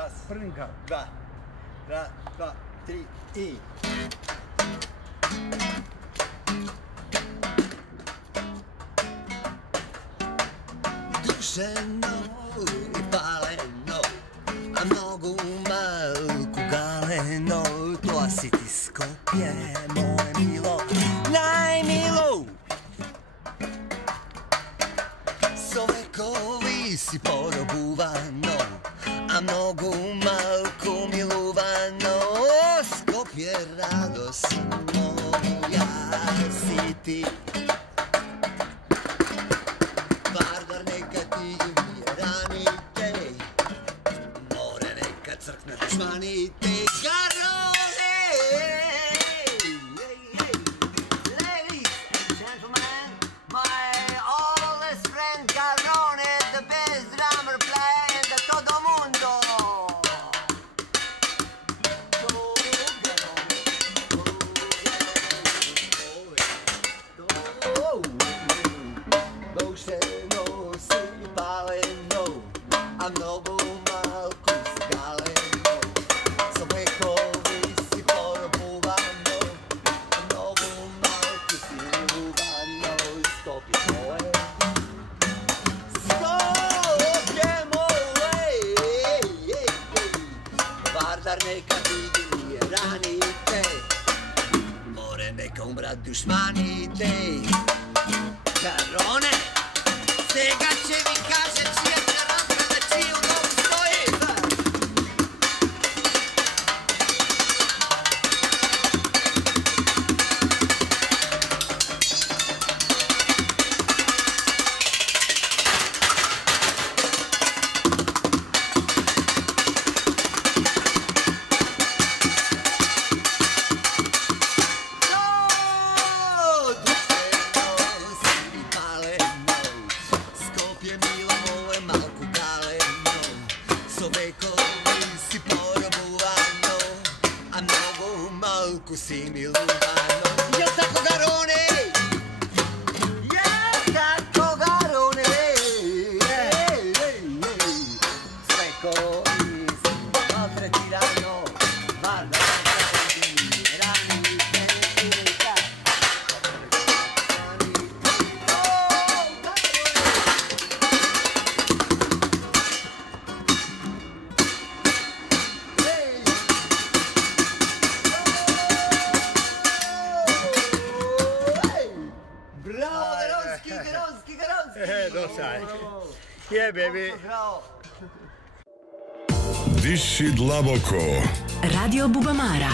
Raz, Prvinka. dva, dva, tri i... Dušeno i paleno, a mnogo malku galeno, to si ti Skopje, moje milo, najmilo. Sovekovi si porobuvano, a mnogo malku milovano, Skopje radost moja si ti. Vardar neka ti ranite, more neka crkne dušmanite, Garone! Ladies and gentlemen, my oldest friend Garone, the best drummer player in the todo mundo. Dušeno si paleno, a mnogo malku si galeno, Sovekovi si porobuvano, a mnogo malku si milovano, Skopje moje, Skopje moje, Vardar neka vidi ranite, more neka umrat dušmanite, Garone, Sega će mi kaže čija karanka da čiju nogu stoji. Sovekovi si porobuvano, a mnogo malku si milovano. Jel tako, Garone? Jel tako, Garone? Sovekovi si maltretirano, Vardar neka vidi ranite, Bravo, Garonski! Dosaj. Yeah, baby. Bravo. Diši dlaboko. Radio Bubamara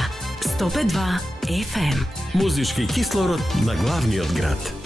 105.2 FM. Muzički kislorod na glavni od grad.